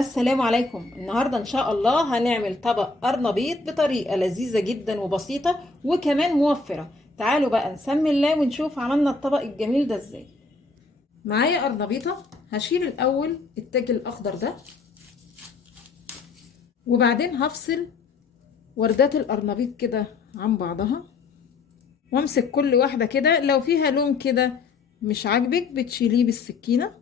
السلام عليكم. النهاردة إن شاء الله هنعمل طبق قرنبيط بطريقة لذيذة جدا وبسيطة وكمان موفرة. تعالوا بقى نسمي الله ونشوف عملنا الطبق الجميل ده ازاي. معايا قرنبيطة، هشيل الأول التاج الأخضر ده، وبعدين هفصل وردات القرنبيط كده عن بعضها، وامسك كل واحدة كده، لو فيها لون كده مش عاجبك بتشيليه بالسكينة.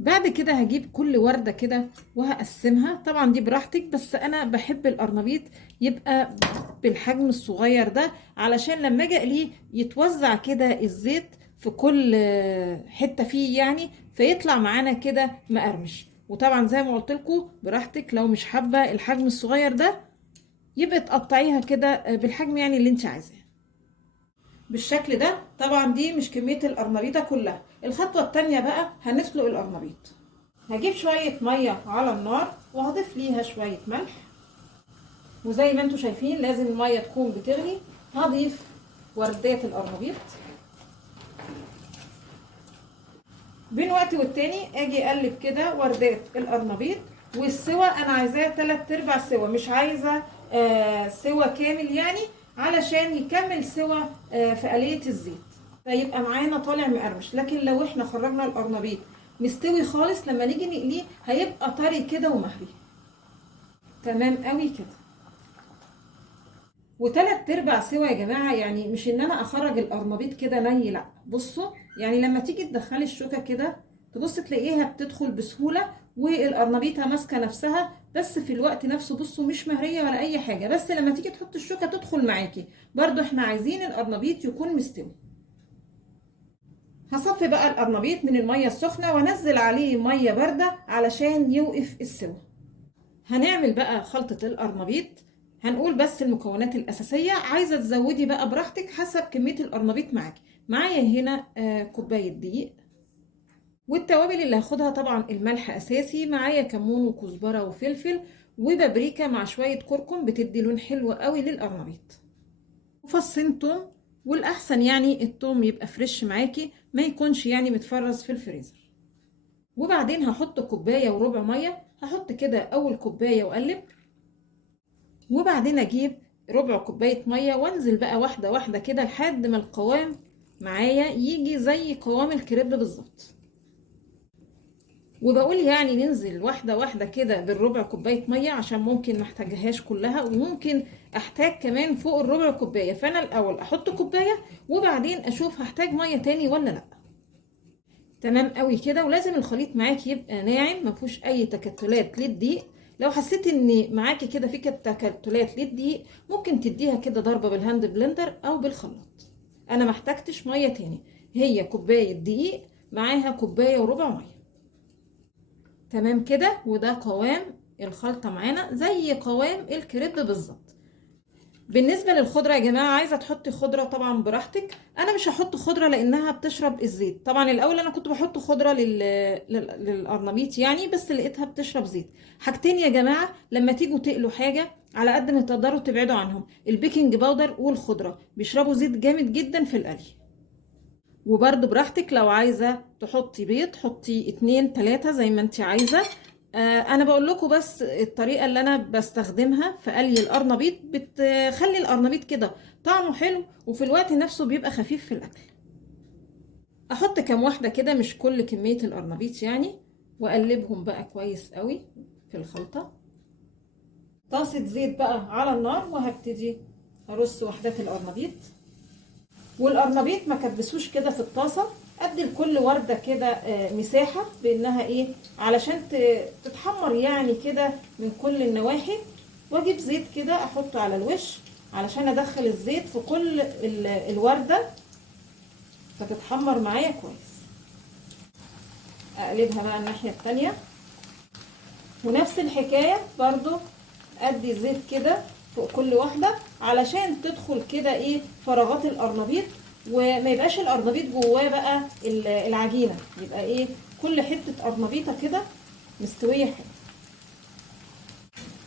بعد كده هجيب كل وردة كده وهقسمها، طبعا دي براحتك، بس انا بحب القرنبيط يبقى بالحجم الصغير ده علشان لما اجي اقليه يتوزع كده الزيت في كل حتة فيه يعني، فيطلع معانا كده مقرمش. وطبعا زي ما قلت لكم براحتك، لو مش حابة الحجم الصغير ده يبقى تقطعيها كده بالحجم يعني اللي انت عايزاه بالشكل ده. طبعا دي مش كمية القرنبيطة كلها. الخطوة التانية بقى هنسلق القرنبيط. هجيب شوية مية على النار وهضيف ليها شوية ملح، وزي ما انتوا شايفين لازم المية تكون بتغلي. هضيف وردات القرنبيط، بين وقت والتاني اجي اقلب كده وردات القرنبيط. والسوى انا عايزاه 3/4 سوى، مش عايزة سوى كامل يعني، علشان يكمل سوى في قلية الزيت فيبقى معانا طالع مقرمش. لكن لو احنا خرجنا القرنبيط مستوي خالص، لما نيجي نقليه هيبقى طري كده ومهري. تمام قوي كده. و3/4 سوا يا جماعه، يعني مش ان انا اخرج القرنبيط كده ني، لا بصوا، يعني لما تيجي تدخلي الشوكه كده تبص تلاقيها بتدخل بسهوله والقرنبيطه ماسكه نفسها، بس في الوقت نفسه بصوا مش مهريه ولا اي حاجه، بس لما تيجي تحط الشوكه تدخل معاكي. برضو احنا عايزين القرنبيط يكون مستوي. هصفي بقى القرنبيط من الميه السخنه وانزل عليه ميه بارده علشان يوقف السوى. هنعمل بقى خلطة القرنبيط. هنقول بس المكونات الأساسية، عايزة تزودي بقى براحتك حسب كمية القرنبيط معاكي. معايا هنا كوباية دقيق، والتوابل اللي هاخدها طبعا الملح أساسي، معايا كمون وكزبرة وفلفل وبابريكا مع شوية كركم بتدي لون حلو قوي للقرنبيط، وفصين توم. والأحسن يعني التوم يبقى فريش معاكي، ما يكونش يعني متفرز في الفريزر. وبعدين هحط كوباية وربع مية، هحط كده أول كوباية وأقلب، وبعدين اجيب ربع كوبايه ميه وانزل بقى واحده واحده كده لحد ما القوام معايا يجي زي قوام الكريب بالظبط. وبقول يعني ننزل واحده واحده كده بالربع كوبايه ميه، عشان ممكن محتاجهاش كلها وممكن احتاج كمان فوق الربع كوبايه، فانا الاول احط كوبايه وبعدين اشوف هحتاج ميه تاني ولا لا. تمام قوي كده. ولازم الخليط معاكي يبقى ناعم ما فيهوش اي تكتلات للدقيق. لو حسيت ان معاكي كده في تكتلات للدقيق ممكن تديها كده ضربه بالهاند بلندر او بالخلاط. انا ما احتاجتش ميه تاني، هي كوبايه دقيق معاها كوبايه وربع ميه. تمام كده. وده قوام الخلطه معانا زي قوام الكريب بالظبط. بالنسبه للخضره يا جماعه، عايزه تحطي خضره طبعا براحتك. انا مش هحط خضره لانها بتشرب الزيت. طبعا الاول انا كنت بحط خضره للقرنبيط يعني، بس لقيتها بتشرب زيت. حاجتين يا جماعه لما تيجوا تقلوا حاجه على قد ما تقدروا تبعدوا عنهم، البيكنج باودر والخضره بيشربوا زيت جامد جدا في القلي. وبرده براحتك، لو عايزه تحطي بيض حطي 2 3 زي ما انت عايزه. انا بقول لكم بس الطريقه اللي انا بستخدمها في قلي القرنبيط بتخلي القرنبيط كده طعمه حلو وفي الوقت نفسه بيبقى خفيف في الاكل. احط كام واحده كده، مش كل كميه القرنبيط يعني، واقلبهم بقى كويس قوي في الخلطه. طاسه زيت بقى على النار، وهبتدي ارص وحدات القرنبيط. والقرنبيط ما كبسوش كده في الطاسه، ادي لكل ورده كده مساحه بانها ايه علشان تتحمر يعني كده من كل النواحي. واجيب زيت كده احطه على الوش علشان ادخل الزيت في كل الورده فتتحمر معايا كويس. اقلبها بقى الناحيه التانيه، ونفس الحكايه برضو ادي زيت كده فوق كل واحده علشان تدخل كده ايه فراغات القرنبيط، وما يبقاش القرنبيط جواه بقى العجينه، يبقى ايه كل حته قرنبيطه كده مستويه حلو.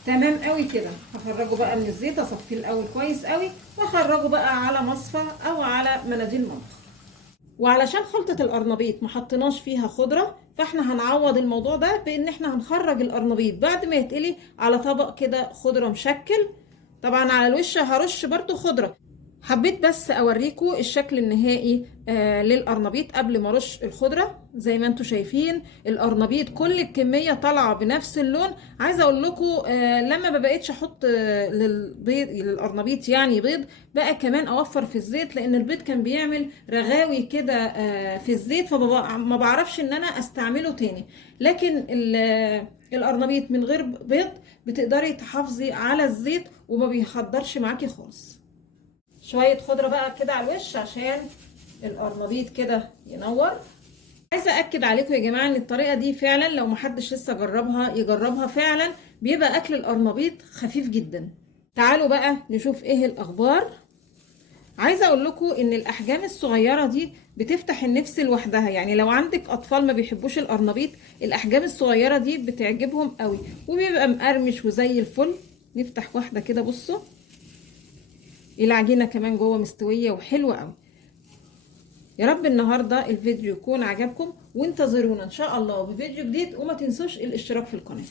تمام قوي كده. هخرجه بقى من الزيت، اصفيه الاول كويس قوي واخرجه بقى على مصفى او على مناديل مطبخ. وعلشان خلطة القرنبيط ما حطيناش فيها خضرة، فاحنا هنعوض الموضوع ده بان احنا هنخرج القرنبيط بعد ما يتقلي على طبق كده خضرة مشكل. طبعا على الوش هرش برضو خضرة. حبيت بس اوريكم الشكل النهائي للقرنبيط قبل ما ارش الخضره. زي ما انتم شايفين القرنبيط كل الكميه طالعه بنفس اللون. عايزه اقول لكم لما ما بقتش احط للبيض للقرنبيط يعني بيض، بقى كمان اوفر في الزيت، لان البيض كان بيعمل رغاوي كده في الزيت، فما بعرفش ان انا استعمله تاني. لكن القرنبيط من غير بيض بتقدري تحافظي على الزيت وما بيخدرش معاكي خالص. شوية خضرة بقى كده على الوش عشان القرنبيط كده ينور. عايزة أكد عليكم يا جماعة إن الطريقة دي فعلا لو محدش لسه جربها يجربها، فعلا بيبقى أكل القرنبيط خفيف جدا. تعالوا بقى نشوف إيه الأخبار. عايزة أقول لكم إن الأحجام الصغيرة دي بتفتح النفس لوحدها، يعني لو عندك أطفال ما بيحبوش القرنبيط الأحجام الصغيرة دي بتعجبهم قوي وبيبقى مقرمش وزي الفل. نفتح واحدة كده، بصوا العجينة كمان جوه مستوية وحلوة قوي. يا رب النهاردة الفيديو يكون عجبكم، وانتظرونا ان شاء الله بفيديو جديد، وما تنسوش الاشتراك في القناة.